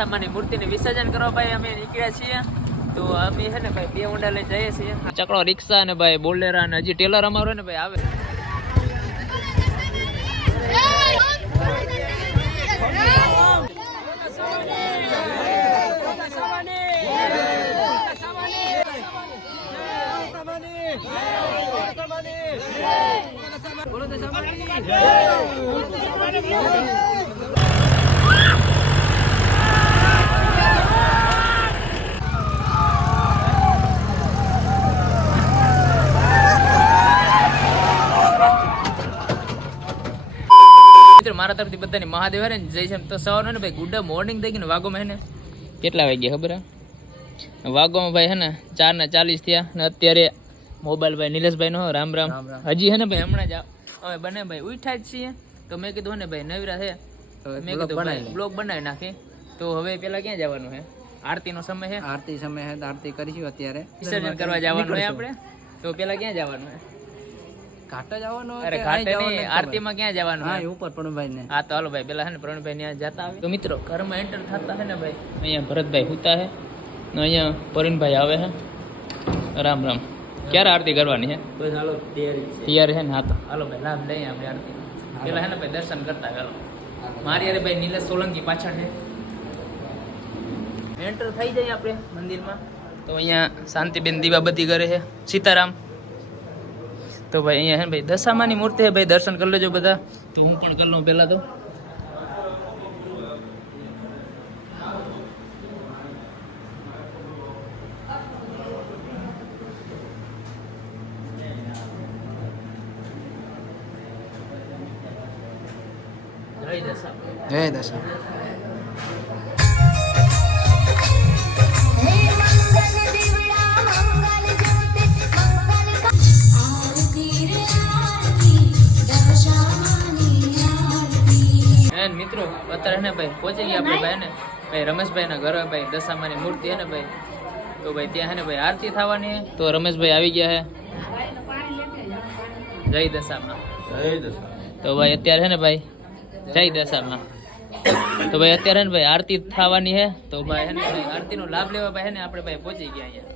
દશામાની મૂર્તિને વિસર્જન કરવા ભાઈ અમે નીકળ્યા છીએ. તો અમે છે ને ભાઈ 2 ઊંડા લઈને જઈએ છીએ. ચકડો રિક્ષા ને ભાઈ બોલેરા ને હજી ટેલર અમારો ને ભાઈ આવે. મારા તરફથી બધાની મહાદેવ હરે જય છે. તો સવારનો ને ભાઈ ગુડ મોર્નિંગ થઈ ગયું ને વાગોમાં હે ને કેટલા વાગ્યા ખબર હે? વાગોમાં ભાઈ હે ને 4:40 થયા ને અત્યારે મોબાઈલ ભાઈ નિલેશભાઈ નો રામ રામ હજી હે ને ભાઈ હમણાં જ હવે બને ભાઈ ઉઠ્યા જ છીએ. તો મેં કીધું ને ભાઈ નવરા છે મેં કીધું બ્લોગ બનાવી નાખે. તો હવે પેલા ક્યાં જવાનું છે? આરતી નો સમય છે. આરતી સમય છે, આરતી કરીશું. અત્યારે વિસર્જન કરવા જવાનું હોય આપણે. તો પેલા ક્યાં જવાનું છે? ઘાટ જવાનું. અરે ઘાટે નહીં, આરતીમાં ક્યાં જવાનું? હા ઉપર પ્રણભાઈ ને. હા તો હાલો ભાઈ પેલા હે ને પ્રણભાઈ ને જતા આવે. તો મિત્રો ઘરમાં એન્ટર થતા હે ને ભાઈ અહીંયા ભરતભાઈ હુતા હે ને અહીંયા પરણભાઈ આવે હે. રામ રામ. ક્યારે આરતી કરવાની છે? બસ હાલો તૈયારી છે ને. હા તો હાલો ભાઈ લાભ લઈએ આપણે આરતી. પેલા હે ને ભાઈ દર્શન કરતા હાલો. મારી અરે ભાઈ નિલેશ સોલંકી પાછળ છે. એન્ટર થઈ જાય આપણે મંદિરમાં. તો અહીંયા શાંતિબેન દીવાબત્તી કરે છે. સીતારામ. તો ભાઈ અહીંયા હે ભાઈ દશામાની મૂર્તિ છે ભાઈ, દર્શન કરી લેજો બધા. તો હું પણ કરી લઉં પહેલા તો. જય દશા. મિત્રો અત્યારે ને ભાઈ પહોંચી ગયા આપણે ભાઈ ને ભાઈ રમેશભાઈ ના ઘરે ભાઈ દશામાની મૂર્તિ હે ને ભાઈ. તો ભાઈ ત્યાં હે ને ભાઈ આરતી થવાની હે. તો રમેશભાઈ આવી ગયા હે. જય દશામાં. જય દશા. તો ભાઈ અત્યારે હે ને ભાઈ જય દશામાં. તો ભાઈ અત્યારે ને ભાઈ આરતી થવાની હે. તો ભાઈ હે ને ભાઈ આરતીનો લાભ લેવા ભાઈ હે ને આપણે ભાઈ પહોંચી ગયા અહીંયા.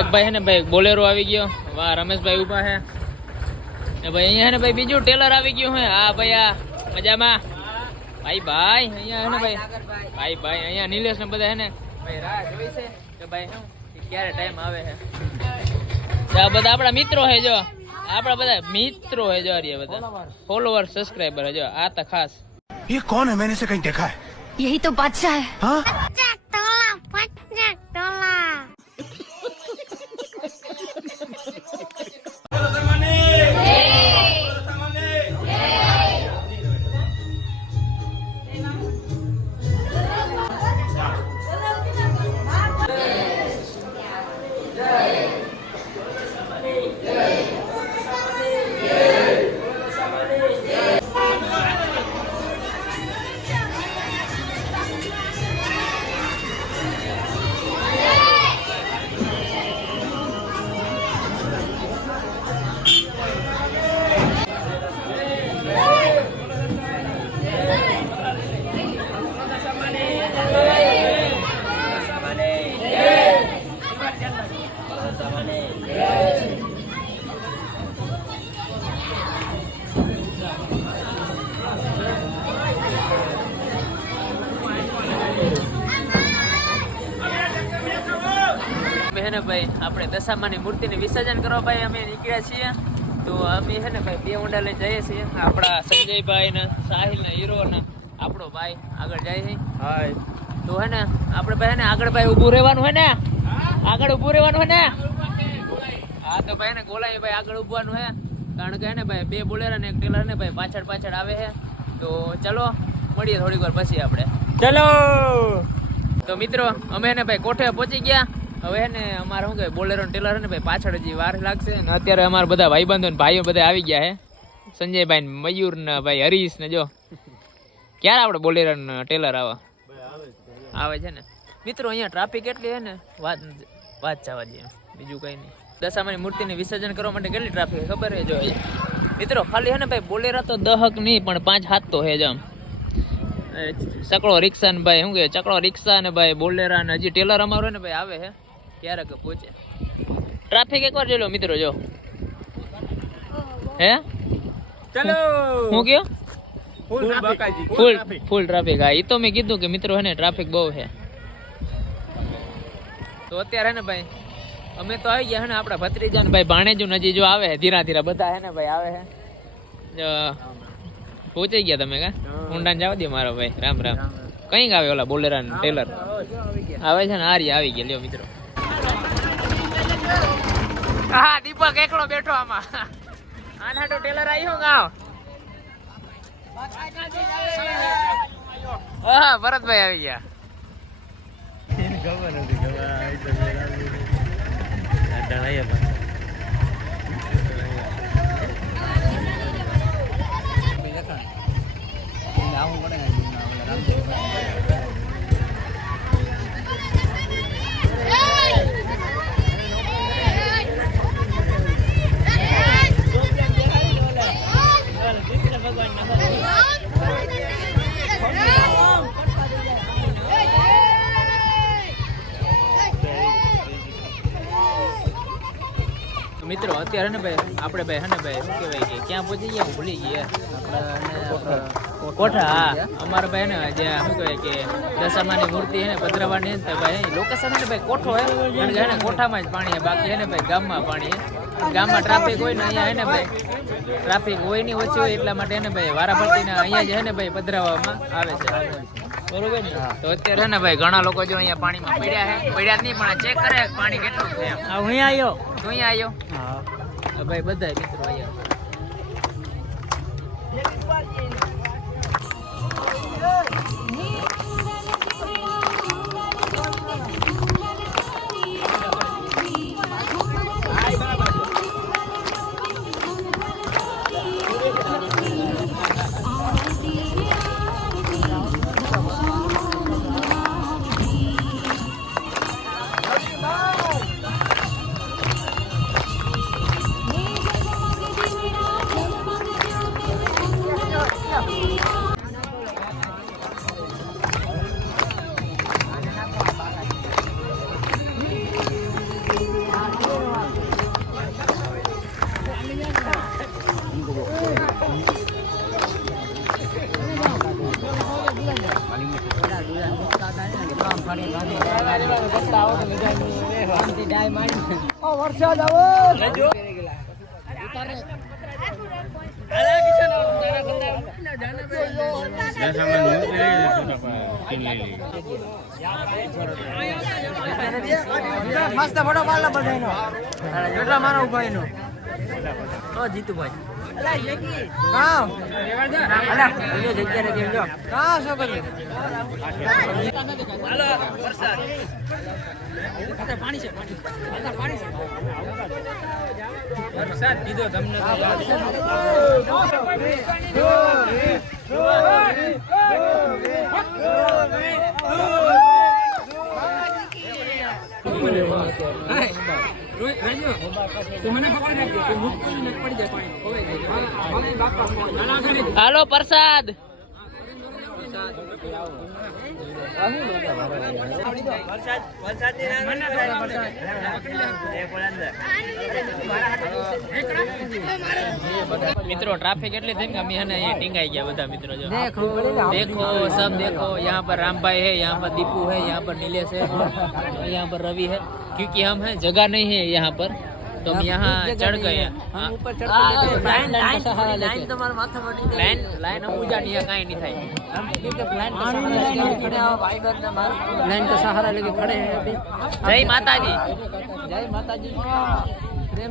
એક ભાઈ હે ને ભાઈ બોલેરો આવી ગયો. વાહ રમેશભાઈ ઉભા હે ને ભાઈ. અહીંયા હે ને ભાઈ બીજું ટેલર આવી ગયું હે. હા ભાઈ આ મજામાં ભાઈ ભાઈ. અહીંયા હે ને ભાઈ ભાઈ ભાઈ અહીંયા નિલેશ ને બધા હે ને ભાઈ રાહ જોઈ છે કે ભાઈ શું ક્યારે ટાઈમ આવે છે. આ બધા આપણા મિત્રો હે જો. આપણા બધા મિત્રો હે જો. અરે બધા ફોલોવર સબસ્ક્રાઇબર હે જો. આ તો ખાસ ये कौन है? मैंने इसे कहीं देखा है. यही तो बादशाह है. हाँ ને ભાઈ આપણે દશામાની મૂર્તિને વિસર્જન કરવા ભાઈ અમે નીકળ્યા છીએ. તો અમે છે ને ભાઈ 2 ઊંડા લઈને જઈએ છીએ. આપણા સંજયભાઈ ને સાહિલ ને હીરો ને આપણો ભાઈ આગળ જાય છે. હાય તો હે ને આપણે ભાઈ ને આગળ ભાઈ ઊભું રહેવાનું હે ને. આગળ ઊભું રહેવાનું હે ને. હા તો ભાઈ ને ગોલાઈ ભાઈ આગળ ઊભવાનું હે. કારણ કે હે ને ભાઈ 2 બોલેરા ને 1 ટેલર ને ભાઈ પાછળ પાછળ આવે છે. તો ચલો મળીએ થોડીક વાર પછી આપણે. ચલો તો મિત્રો અમે ને ભાઈ કોઠે પહોંચી ગયા. હવે ને અમારે શું કહેવાય બોલેરો ટેલર ને ભાઈ પાછળ હજી વાર લાગશે ને અત્યારે અમારા બધા ભાઈબંધો ને ભાઈઓ બધા આવી ગયા હે. સંજયભાઈ ને મયુર ને ભાઈ હરીશ ને જો ક્યારે આપણે બોલેરો ને ટેલર આવે છે ને મિત્રો. અહીંયા ટ્રાફિક એટલી હે ને વાત જવા દે બીજું કઈ નહીં. દશામાની મૂર્તિને વિસર્જન કરવા માટે કેટલી ટ્રાફિક ખબર હે જો મિત્રો. ખાલી હે ને ભાઈ બોલેરા તો 10 નહીં પણ 5-7 તો હે જ આમ. ચકડો રિક્ષા ને ભાઈ શું કે ચકડો રિક્ષા ને ભાઈ બોલેરા ને હજી ટેલર અમારો ને ભાઈ આવે હે ક્યારેક પહોંચે. ટ્રાફિક એકવાર જોઈ લો મિત્રો જો હે ચલો હું કયો ફૂલ ફૂલ ટ્રાફિક. હા એ તો મેં કીધું કે મિત્રો હે ને ટ્રાફિક બહુ છે. તો અત્યારે હે ને ભાઈ અમે તો આવી ગયા હે ને આપણા ભત્રીજા ને ભાઈ ભાણેજુ નજી જો આવે ધીરા ધીરા બધા હે ને ભાઈ આવે હે. પહોંચી ગયા તમે કા ઊંડાને જવા દે મારો ભાઈ. રામ રામ. કઈક આવે ઓલા બોલેરા ને ટેલર આવે છે ને આરી આવી ગયા લ્યો મિત્રો. હા દીપક એકલો બેઠો આમાં. આનાટો ટેલર આવ્યો ગાવ. હા ભરતભાઈ આવી ગયા. મિત્રો અત્યારે ને ભાઈ આપણે ભાઈ હે ને ભાઈ શું કહેવાય કે ક્યાં પહોંચી ગયા હું ભૂલી ગયા. કોઠા હા અમારા ભાઈ ને જે શું કહેવાય કે દશામાની મૂર્તિ હે ને પધરાવાની ને ભાઈ લોકેશન ને ભાઈ કોઠો હે અને હે ને કોઠામાં જ પાણી હે. બાકી હે ને ભાઈ ગામમાં પાણી હે. ગામમાં ટ્રાફિક હોય ને અહીંયા હે ને ભાઈ ટ્રાફિક હોય નહીં ઓછી હોય એટલા માટે હે ને ભાઈ વારાફરતીને અહીંયા જ હે ને ભાઈ પધરાવવામાં આવે છે બરોબર ને. તો અત્યારે ને ભાઈ ઘણા લોકો જો અહીંયા પાણીમાં પડ્યા હે. પડ્યા જ નહીં પણ ચેક કરે પાણી કેટલું છે એમ. હું આવ્યો તું અહીંયા આવ્યો ભાઈ બધા મિત્રો અહીંયા. વરસાદ આવો મસ્ત ફોટો પાડલા બધાનો કેટલા મારા ઉભા એનો તો જીતુભાઈ હા અલા એ જગ્યા નથી જો હા શું કર્યું હાલો વરસાદ પાણી છે પાણી છે વરસાદ દીધો તમને હાલો પ્રસાદ મિત્રો ट्रैफिक એટલે થઈ કે અમે હને અહીંયા ટીંગાઈ ગયા બધા મિત્રો જો देखो सब देखो यहाँ पर राम भाई है यहाँ पर दीपू है यहाँ पर नीलेश है यहाँ पर रवि है क्योंकि हम हैं जगह नहीं है यहाँ पर तो हम यहाँ चढ़ गए हैं हम ऊपर चढ़ गए लाइन तुम्हारे माथा पर लाइन हम पूजा नहीं है कहीं नहीं था हम लाइन का सहारा लेके खड़े हैं अभी जय माता जी जय माता जी प्रेम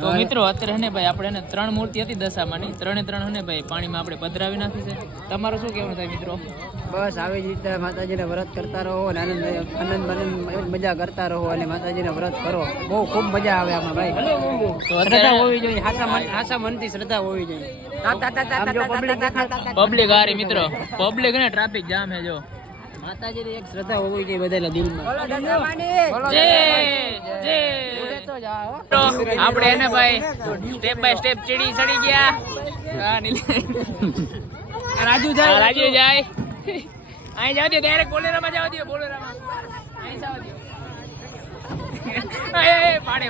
તો મિત્રો અત્યારે હે ને ભાઈ આપણે ને 3 મૂર્તિ હતી દશામાની, 3 હે ને ભાઈ પાણીમાં આપણે પધરાવી નાખી છે. તમારું શું કહેવાનું થાય મિત્રો? બસ આવી જ રીતે માતાજીને વ્રત કરતા રહો અને આનંદ મજા કરતા રહો અને માતાજીને વ્રત કરો. બહુ ખૂબ મજા આવે આમાં ભાઈ. તો શ્રદ્ધા હોવી જોઈએ, હાસા મનથી શ્રદ્ધા હોવી જોઈએ. પબ્લિક આ રહી મિત્રો, પબ્લિક ને ટ્રાફિક જામ હે જો. માતાજીની એક શ્રદ્ધા હોવી જોઈએ બધાના દિલમાં. આપણે એને ભાઈ સ્ટેપ બાય સ્ટેપ ચડી ચડી ગયા. રાજુ જાય અહીં જાવ દે, ડાયરેક્ટ બોલેરામાં જાવ દે, બોલેરામાં અહીં જાવ દે. પાડે